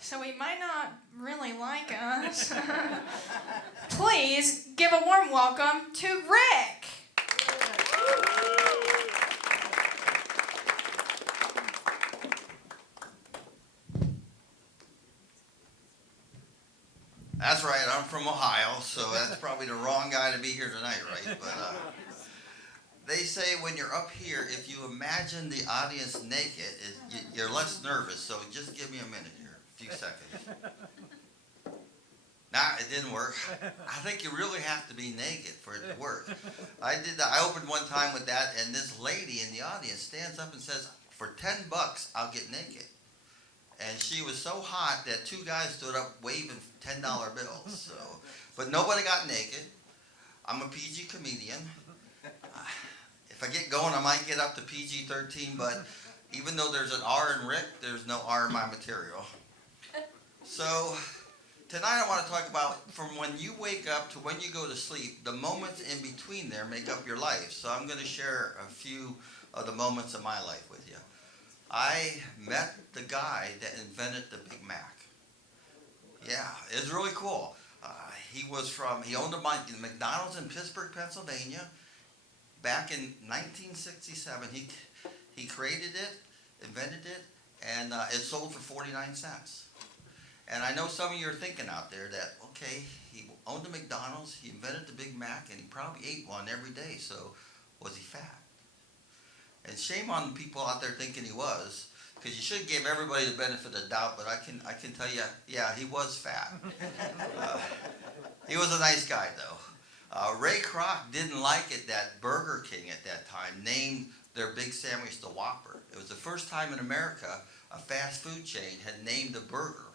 so he might not really like us. Please give a warm welcome to Rick. That's right, I'm from Ohio, so that's probably the wrong guy to be here tonight, right? But they say when you're up here, if you imagine the audience naked, you're less nervous, so just give me a minute here, a few seconds. Nah, it didn't work. I think you really have to be naked for it to work. I did that. I opened one time with that, and this lady in the audience stands up and says, "For $10, I'll get naked." And she was so hot that two guys stood up waving $10 bills. So, but nobody got naked. I'm a PG comedian. If I get going, I might get up to PG-13, but even though there's an R in Rick, there's no R in my material. So tonight I want to talk about from when you wake up to when you go to sleep, the moments in between there make up your life. So I'm going to share a few of the moments of my life with you. I met the guy that invented the Big Mac. Yeah, it was really cool. He owned a McDonald's in Pittsburgh, Pennsylvania. Back in 1967, he created it, invented it, and it sold for 49 cents. And I know some of you are thinking out there that, okay, he owned a McDonald's, he invented the Big Mac, and he probably ate one every day, so was he fat? And shame on the people out there thinking he was, because you should give everybody the benefit of the doubt, but I can tell you, yeah, he was fat. He was a nice guy, though. Ray Kroc didn't like it that Burger King at that time named their big sandwich the Whopper. It was the first time in America a fast food chain had named a burger.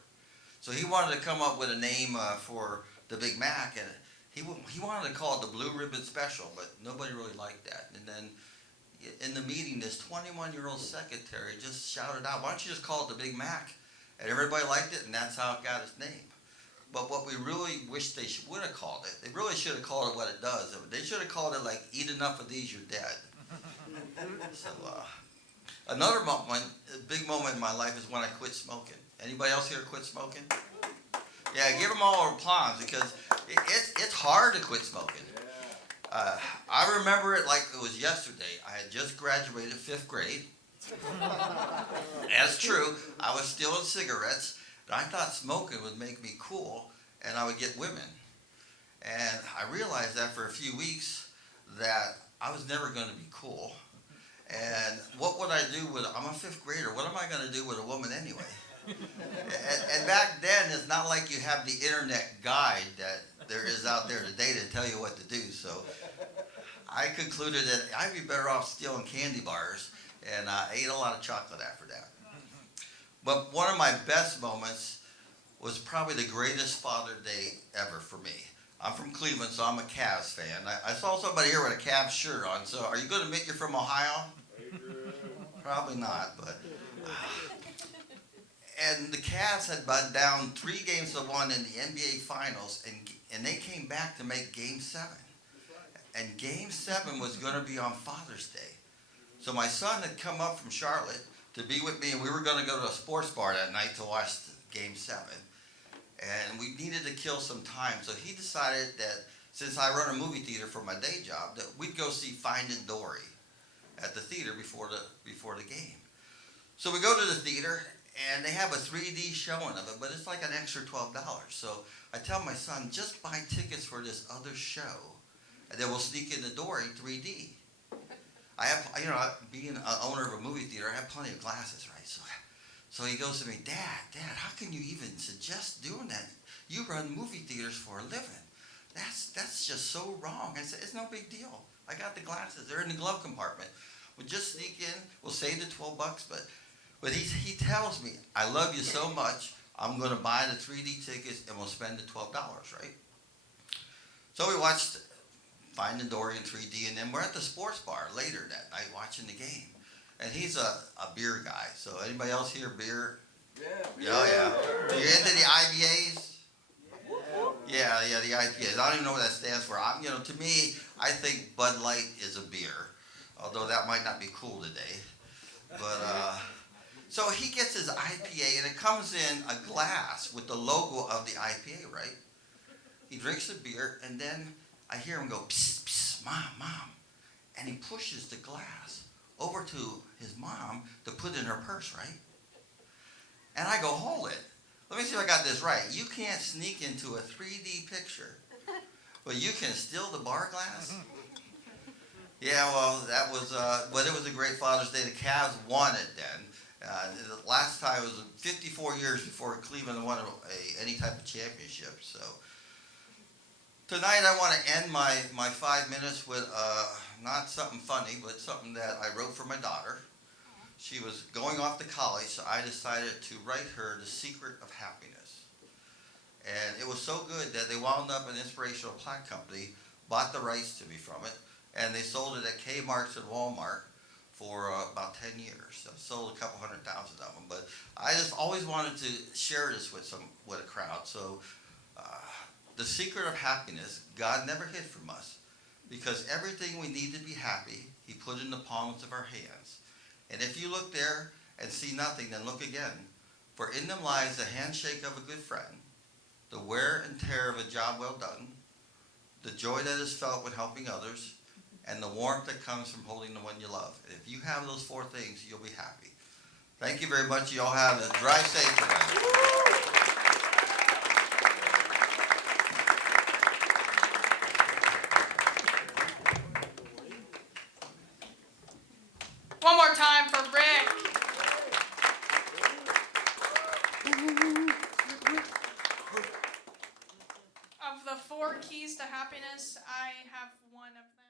So he wanted to come up with a name for the Big Mac, and he wanted to call it the Blue Ribbon Special, but nobody really liked that. And then in the meeting, this 21-year-old secretary just shouted out, "Why don't you just call it the Big Mac?" And everybody liked it, and that's how it got its name. But what we really wish they would have called it, they really should have called it what it does. They should have called it like, "Eat enough of these, you're dead." So another moment, a big moment in my life is when I quit smoking. Anybody else here quit smoking? Yeah, give them all applause because it's hard to quit smoking. I remember it like it was yesterday. I had just graduated 5th grade. That's true. I was stealing cigarettes, and I thought smoking would make me cool, and I would get women. And I realized after a few weeks that I was never going to be cool. And what would I do I'm a 5th grader. What am I going to do with a woman anyway? And back then, it's not like you have the internet guide that there is out there today to tell you what to do. So I concluded that I'd be better off stealing candy bars, and I ate a lot of chocolate after that. But one of my best moments was probably the greatest Father's Day ever for me. I'm from Cleveland, so I'm a Cavs fan. I saw somebody here with a Cavs shirt on, so are you going to admit you're from Ohio? Probably not, but... And the Cavs had been down 3-1 in the NBA Finals, and they came back to make Game 7. And Game 7 was going to be on Father's Day. So my son had come up from Charlotte to be with me, and we were going to go to a sports bar that night to watch Game 7. And we needed to kill some time, so he decided that since I run a movie theater for my day job, that we'd go see Finding Dory at the theater before the game. So we go to the theater, and they have a 3D showing of it, but it's like an extra $12. So I tell my son, just buy tickets for this other show, and then we'll sneak in the door in 3D. I have, being an owner of a movie theater, I have plenty of glasses, right? So he goes to me, Dad, how can you even suggest doing that? You run movie theaters for a living. That's just so wrong. I said, it's no big deal. I got the glasses. They're in the glove compartment. We'll just sneak in. We'll save the $12, but he tells me, I love you so much, I'm going to buy the 3D tickets and we'll spend the $12, right? So we watched Finding Dory in 3D, and then we're at the sports bar later that night watching the game. And he's a beer guy. So anybody else here beer? Yeah. Oh, yeah. Are you into the IBAs? Yeah, the IPAs. I don't even know what that stands for. To me, I think Bud Light is a beer, although that might not be cool today. But So he gets his IPA, and it comes in a glass with the logo of the IPA, right? He drinks the beer, and then I hear him go, psst, psst, Mom, Mom. And he pushes the glass over to his mom to put in her purse, right? And I go, hold it. Let me see if I got this right. You can't sneak into a 3D picture, but you can steal the bar glass? Yeah, well, that was, but it was a great Father's Day. The Cavs won it then. The last time it was 54 years before Cleveland won any type of championship. So tonight I want to end my 5 minutes with not something funny, but something that I wrote for my daughter. She was going off to college, so I decided to write her The Secret of Happiness. And it was so good that they wound up an inspirational plaque company, bought the rights to me from it, and they sold it at Kmart's and Walmart for about 10 years. So sold a couple 100,000 of them. But I just always wanted to share this with a crowd. So the secret of happiness, God never hid from us, because everything we need to be happy, he put in the palms of our hands. And if you look there and see nothing, then look again. For in them lies the handshake of a good friend, the wear and tear of a job well done, the joy that is felt when helping others, and the warmth that comes from holding the one you love. And if you have those 4 things, you'll be happy. Thank you very much. You all have a drive safe tonight. One more time for Rick. Of the 4 keys to happiness, I have one of them.